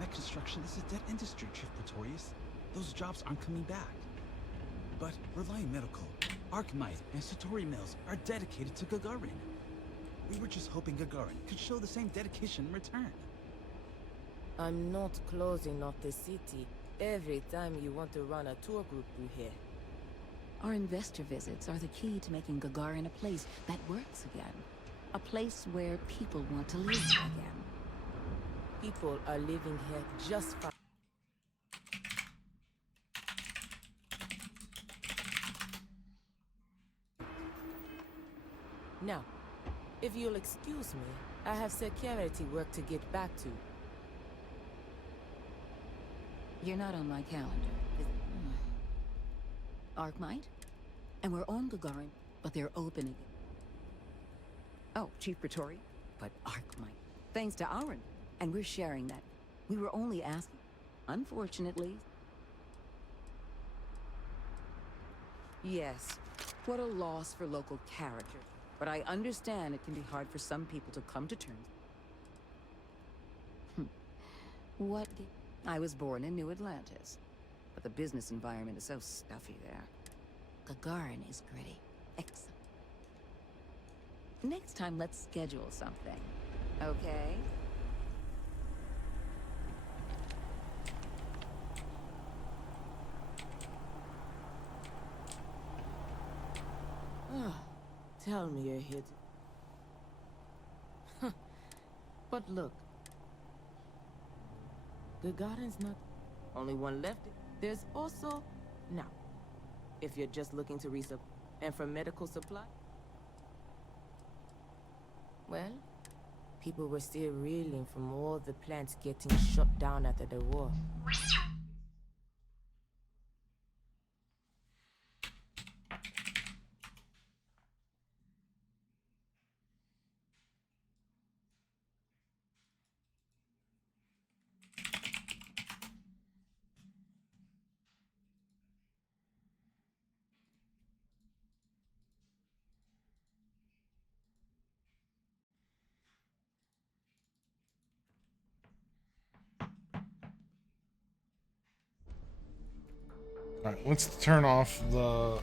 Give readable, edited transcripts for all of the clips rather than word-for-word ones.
Mech construction is a dead industry, Chief Pretorius. Those jobs aren't coming back. But Reliant Medical, Archmite, and Satori Mills are dedicated to Gagarin. We were just hoping Gagarin could show the same dedication in return. I'm not closing off the city every time you want to run a tour group through here. Our investor visits are the key to making Gagarin a place that works again. A place where people want to live again. People are living here just fine. Now, if you'll excuse me, I have security work to get back to. You're not on my calendar. Archmite? And we're on Gagarin, but they're open again. Oh, Chief Praetori? But Archmite. Thanks to Auron. And we're sharing that. We were only asking. Unfortunately. Yes. What a loss for local character. But I understand it can be hard for some people to come to terms. What? I was born in New Atlantis. But the business environment is so stuffy there. Gagarin is gritty. Excellent. Next time, let's schedule something. Okay? Tell me you're here to... But look. Gagarin's not... Only one left. There's also... Now, if you're just looking to resup... And for medical supply... Well, people were still reeling from all the plants getting shut down after the war. Alright, let's turn off the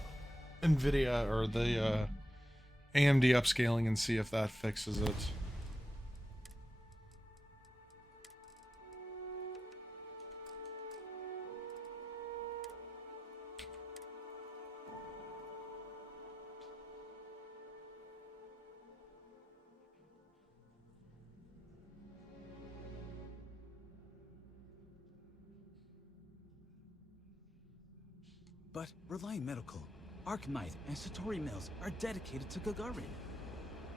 NVIDIA or the AMD upscaling and see if that fixes it. But Reliant Medical, Archmite, and Satori Mills are dedicated to Gagarin.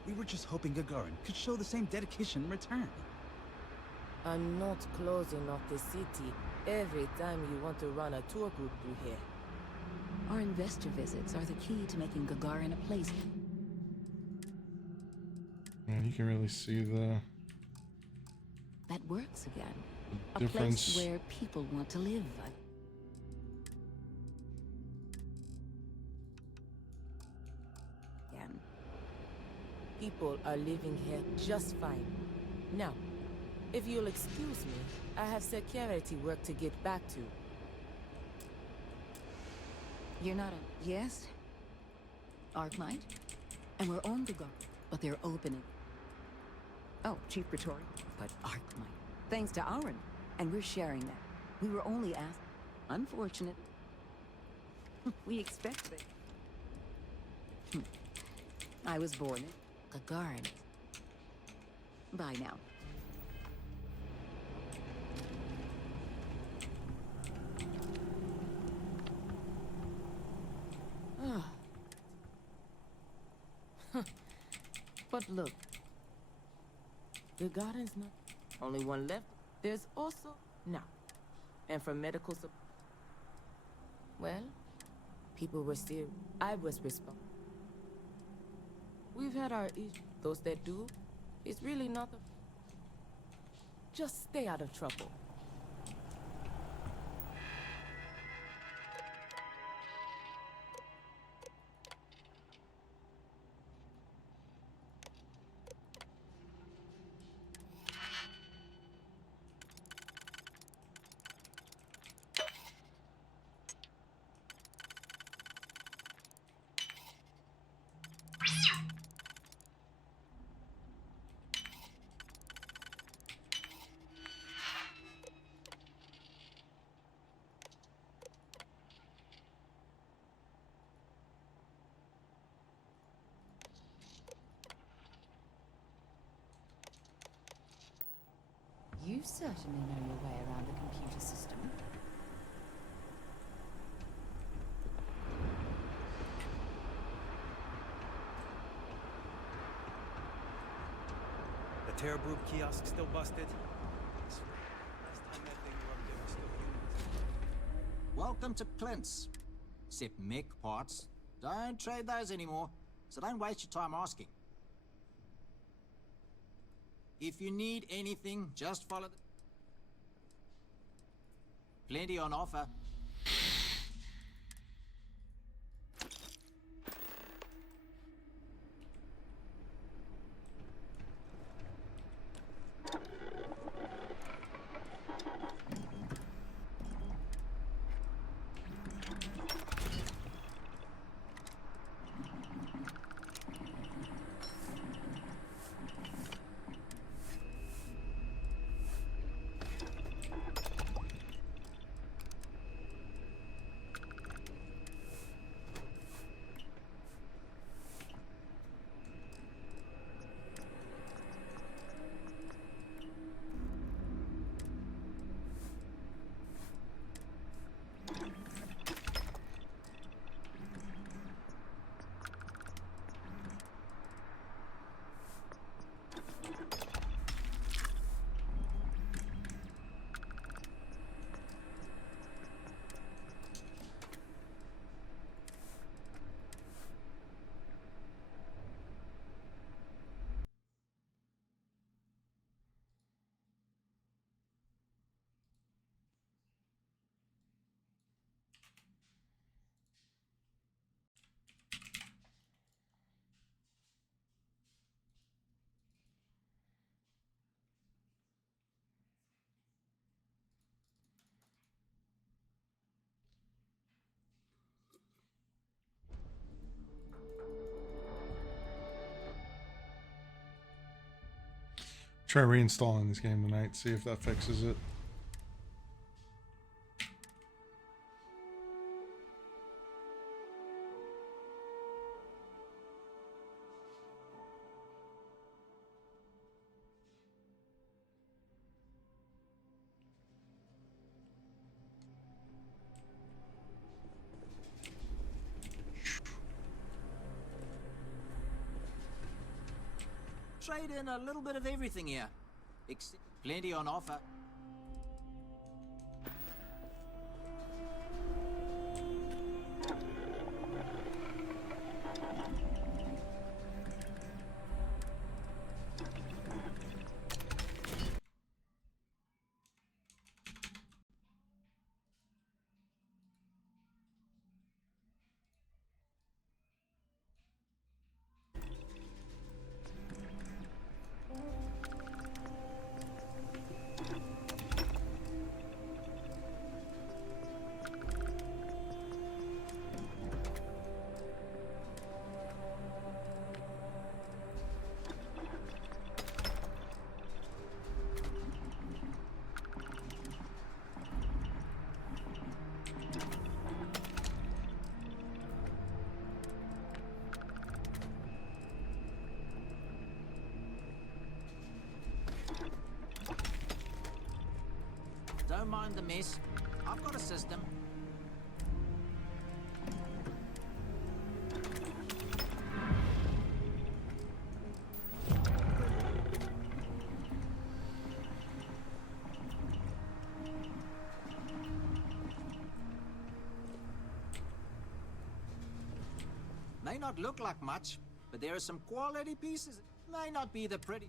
We were just hoping Gagarin could show the same dedication in return. I'm not closing off the city every time you want to run a tour group through here. Our investor visits are the key to making Gagarin a place. And you can really see the That works again. A difference. place where people want to live. Again. People are living here just fine. Now, if you'll excuse me, I have security work to get back to. You're not on... Yes? Archmite? And we're on Gagarin, but they're opening. Oh, Chief Praetori. But Archmite. Thanks to Auron. And we're sharing that. We were only asked. Unfortunate. We expected it. I was born in Gagarin. Bye now. But look, Gagarin's not... Only one left. There's also... Now, and for medical support... Well, people were still... I was responsible. We've had our issues. Those that do, it's really not the... Just stay out of trouble. You certainly know your way around the computer system. The Terror Group kiosk still busted? Last time that thing were up there were still humans. Welcome to Clint's. Except mech parts. Don't trade those anymore, so don't waste your time asking. If you need anything, just follow the... Plenty on offer. Try reinstalling this game tonight, see if that fixes it. Trade in a little bit of everything here. Plenty on offer. Don't mind the mess. I've got a system. May not look like much, but there are some quality pieces. May not be the pretty...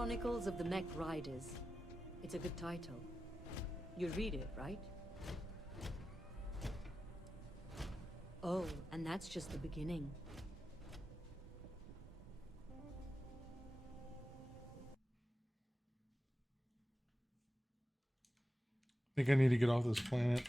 Chronicles of the Mech Riders. It's a good title. You'll read it, right? Oh, and that's just the beginning. I think I need to get off this planet.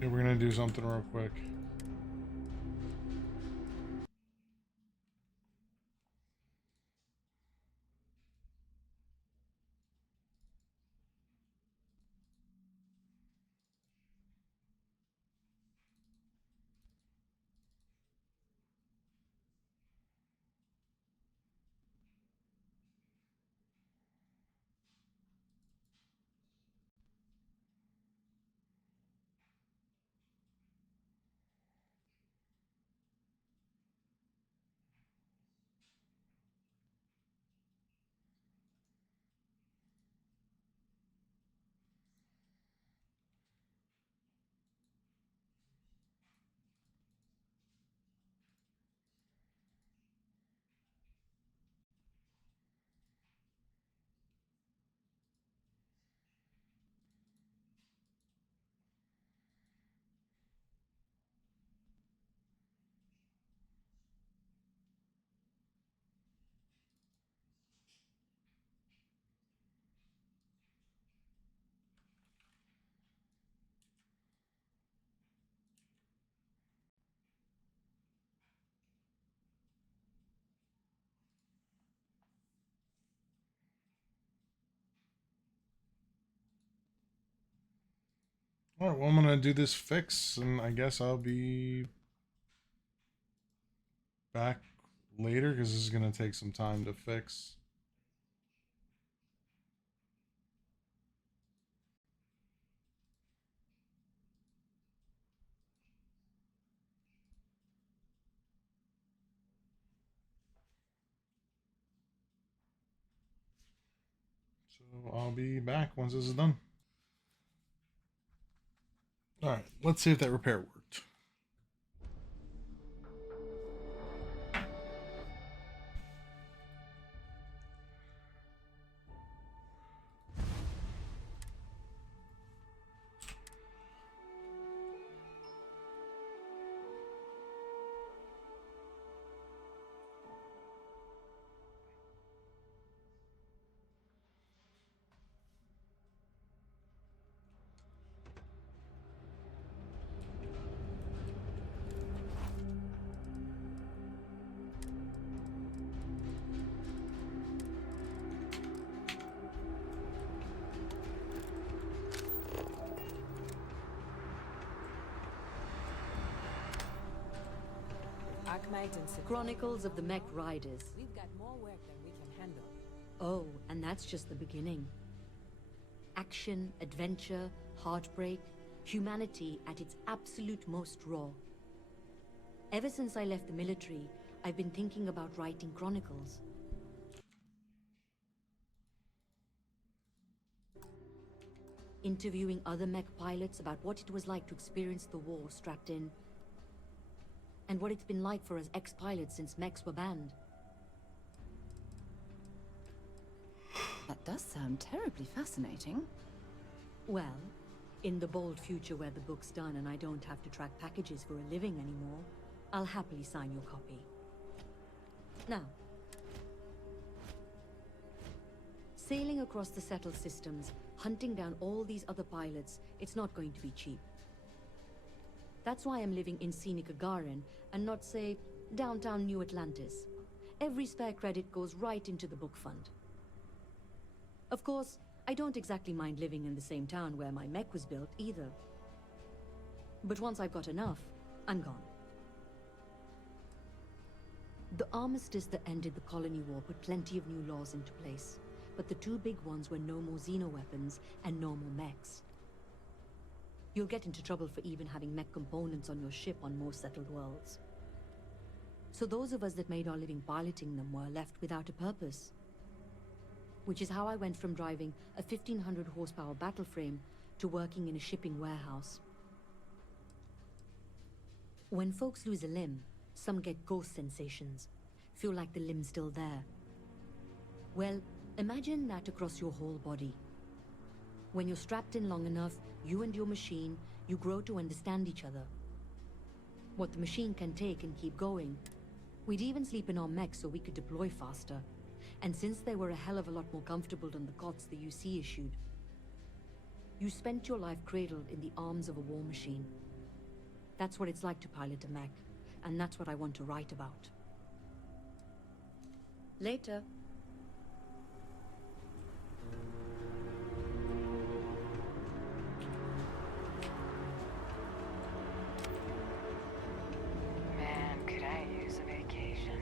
Yeah, we're gonna do something real quick. All right, well, I'm gonna do this fix, and I guess I'll be back later because this is gonna take some time to fix. So I'll be back once this is done. All right, let's see if that repair worked. Arkmate and Civil. Chronicles of the Mech Riders. We've got more work than we can handle. Oh, and that's just the beginning. Action, adventure, heartbreak, humanity at its absolute most raw. Ever since I left the military, I've been thinking about writing chronicles. Interviewing other mech pilots about what it was like to experience the war strapped in. And what it's been like for us ex-pilots since mechs were banned. That does sound terribly fascinating. Well, in the bold future where the book's done and I don't have to track packages for a living anymore, I'll happily sign your copy. Now, sailing across the settled systems, hunting down all these other pilots, it's not going to be cheap. That's why I'm living in scenic Gagarin and not, say, downtown New Atlantis. Every spare credit goes right into the book fund. Of course, I don't exactly mind living in the same town where my mech was built either. But once I've got enough, I'm gone. The armistice that ended the colony war put plenty of new laws into place, but the two big ones were no more xeno-weapons and no more mechs. You'll get into trouble for even having mech components on your ship on most settled worlds. So those of us that made our living piloting them were left without a purpose. Which is how I went from driving a 1500 horsepower battle frame to working in a shipping warehouse. When folks lose a limb, some get ghost sensations, feel like the limb's still there. Well, imagine that across your whole body. When you're strapped in long enough, you and your machine, you grow to understand each other. What the machine can take and keep going. We'd even sleep in our mechs so we could deploy faster. And since they were a hell of a lot more comfortable than the cots the UC issued, you spent your life cradled in the arms of a war machine. That's what it's like to pilot a mech, and that's what I want to write about. Later. Man, could I use a vacation?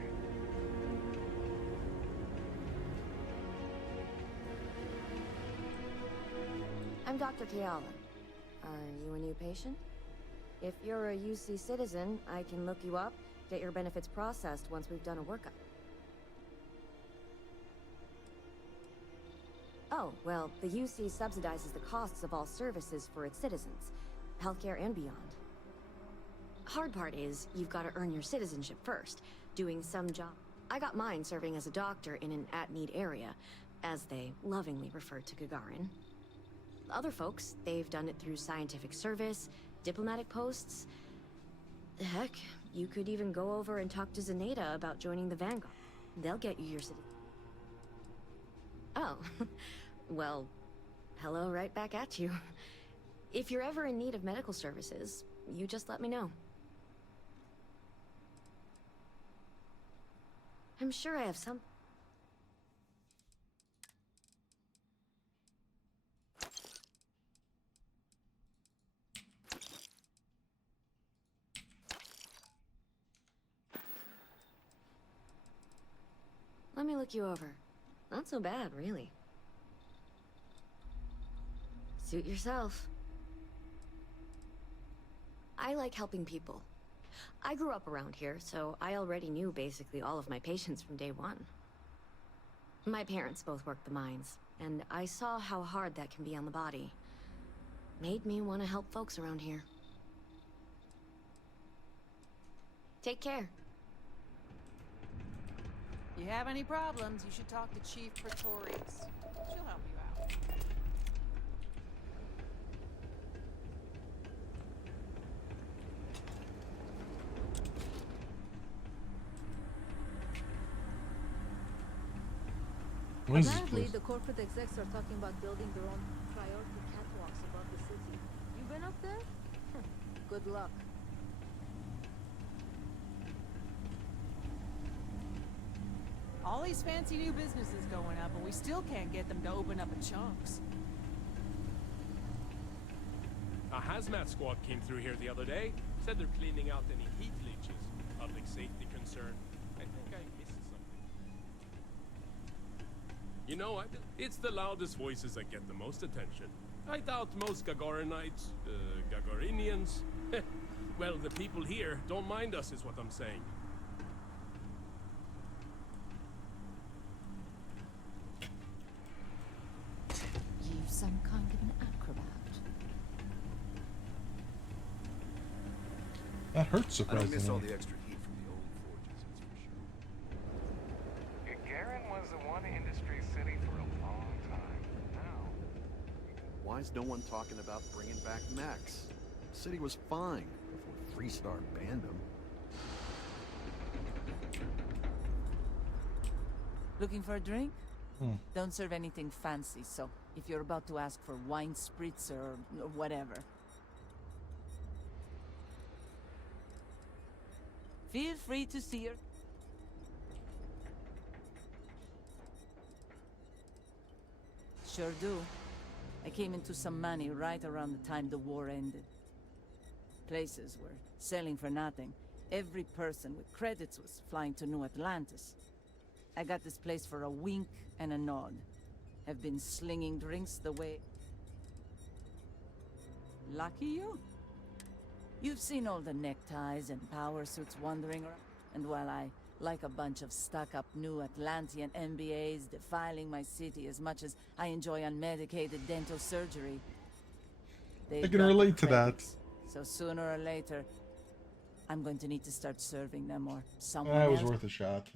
I'm Dr. Kiala. Are you a new patient? If you're a UC citizen, I can look you up, get your benefits processed once we've done a workup. Oh, well, the UC subsidizes the costs of all services for its citizens, healthcare and beyond. Hard part is, you've got to earn your citizenship first, doing some job. I got mine serving as a doctor in an at-need area, as they lovingly refer to Gagarin. Other folks, they've done it through scientific service, diplomatic posts. Heck, you could even go over and talk to Zenaida about joining the Vanguard. They'll get you your citizenship. Oh, well, hello right back at you. If you're ever in need of medical services, you just let me know. I'm sure I have some... Let me look you over. Not so bad, really. Suit yourself. I like helping people. I grew up around here, so I already knew basically all of my patients from day one. My parents both worked the mines, and I saw how hard that can be on the body. Made me want to help folks around here. Take care. You have any problems, you should talk to Chief Pretorius. She'll help you out. What is this Apparently, place? the corporate execs are talking about building their own priority catwalks above the city. You been up there? Good luck. All these fancy new businesses going up, and we still can't get them to open up in chunks. A hazmat squad came through here the other day. Said they're cleaning out any heat leeches. Public safety concerns. concern. I think I missed something. You know, it's the loudest voices that get the most attention. I doubt most Gagarinites, Gagarinians. Well, the people here don't mind us, is what I'm saying. You some kind of an acrobat. That hurts I don't miss all surprisingly. the extra heat from the old forges, that's for sure. Gagarin was the one industry city for a long time. Now, Why is no one talking about bringing back Max? The city was fine before Freestar banned him. Looking for a drink? Hmm. Don't serve anything fancy, so if you're about to ask for wine spritzer or whatever, feel free to see your... Sure do. I came into some money right around the time the war ended. Places were selling for nothing. Every person with credits was flying to New Atlantis. I got this place for a wink and a nod. Have been slinging drinks the way... Lucky you. You've seen all the neckties and power suits wandering around. And while I like a bunch of stuck-up New Atlantean MBAs defiling my city as much as I enjoy unmedicated dental surgery, I they've can got the relate to that. credits. So sooner or later, I'm going to need to start serving them or someone That was else. worth a shot.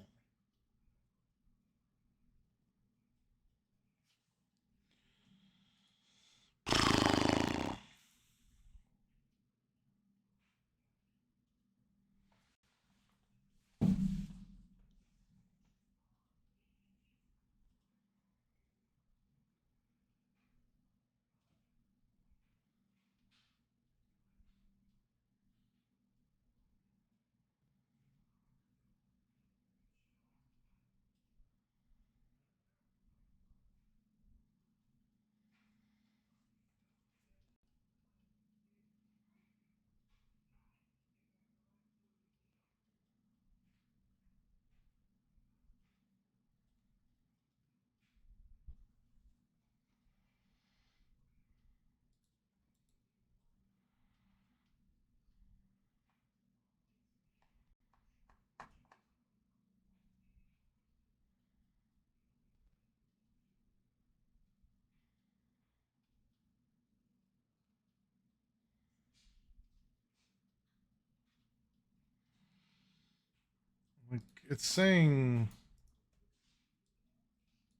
Like, it's saying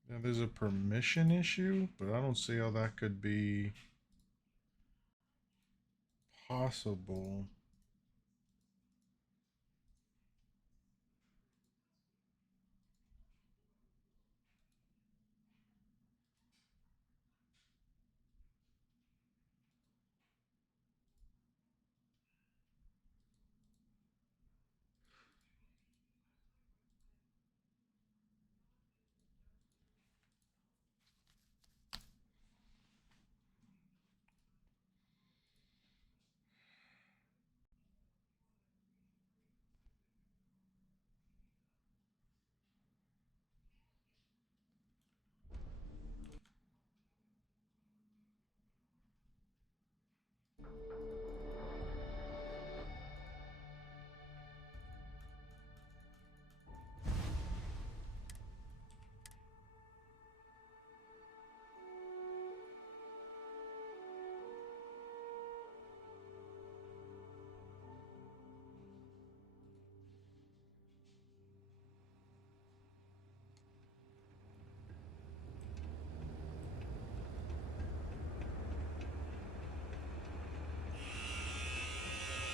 there's a permission issue, but I don't see how that could be possible.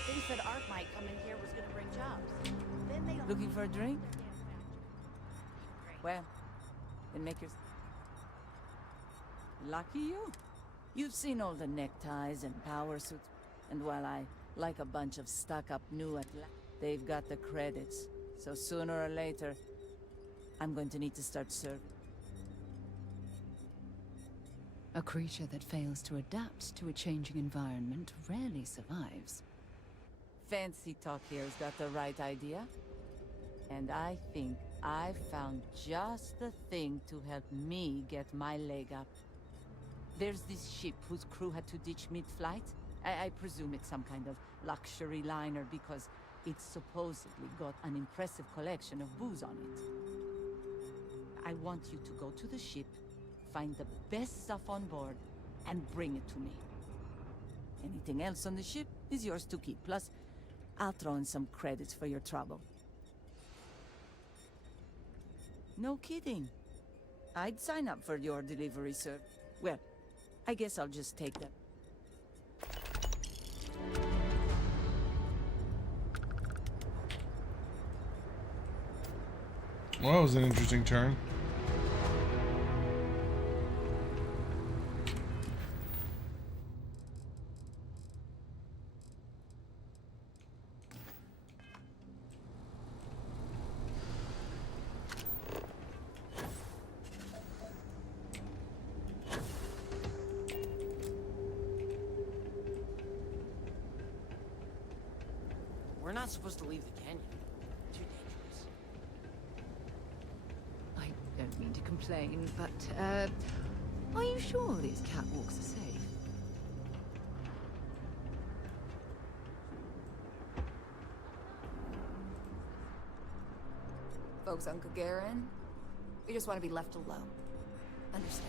They said Ark might come in here was gonna bring jobs. Then they Looking for a drink? Well, then make your... Lucky you. You've seen all the neckties and power suits. And while I like a bunch of stuck-up New Atlantis, they've got the credits. So sooner or later, I'm going to need to start serving. A creature that fails to adapt to a changing environment rarely survives. Fancy talk here's got the right idea. And I think I found just the thing to help me get my leg up. There's this ship whose crew had to ditch mid-flight. I presume it's some kind of luxury liner because it's supposedly got an impressive collection of booze on it. I want you to go to the ship, find the best stuff on board, and bring it to me. Anything else on the ship is yours to keep. Plus, I'll throw in some credits for your trouble. No kidding. I'd sign up for your delivery, sir. Well, I guess I'll just take that. Well, that was an interesting turn. We're not supposed to leave the canyon. Too dangerous. I don't mean to complain, but, are you sure these catwalks are safe? Folks on Gagarin, we just want to be left alone. Understand?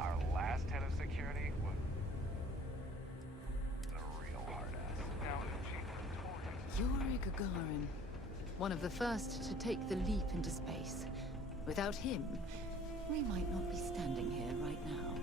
Our last head of security was a real hard ass. Now, she told us. Yuri Gagarin, one of the first to take the leap into space. Without him, we might not be standing here right now.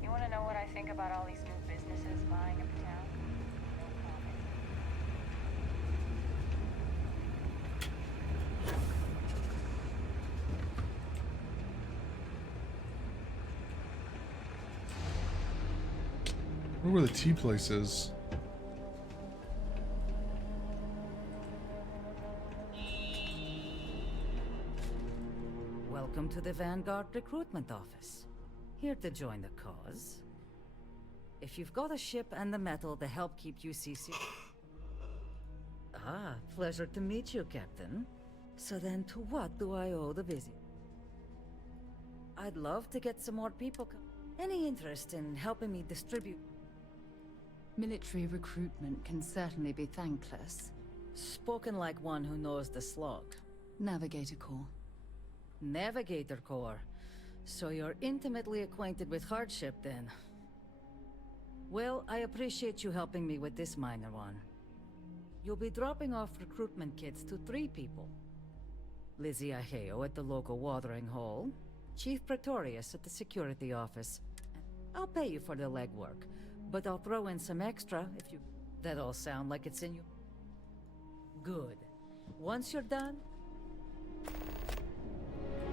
You want to know what I think about all these new businesses buying up town? No comment. Where were the tea places? Welcome to the Vanguard Recruitment Office. Here to join the cause. If you've got a ship and the metal to help keep UCC... Ah, pleasure to meet you, Captain. So then to what do I owe the visit? I'd love to get some more people. Any interest in helping me distribute? Military recruitment can certainly be thankless. Spoken like one who knows the slog. Navigator Corps. Navigator Corps. So you're intimately acquainted with hardship, then. Well, I appreciate you helping me with this minor one. You'll be dropping off recruitment kits to 3 people. Lizzie Aheo at the local watering hole, Chief Pretorius at the security office. I'll pay you for the legwork, but I'll throw in some extra if you... That all sound like it's in you? Good. Once you're done,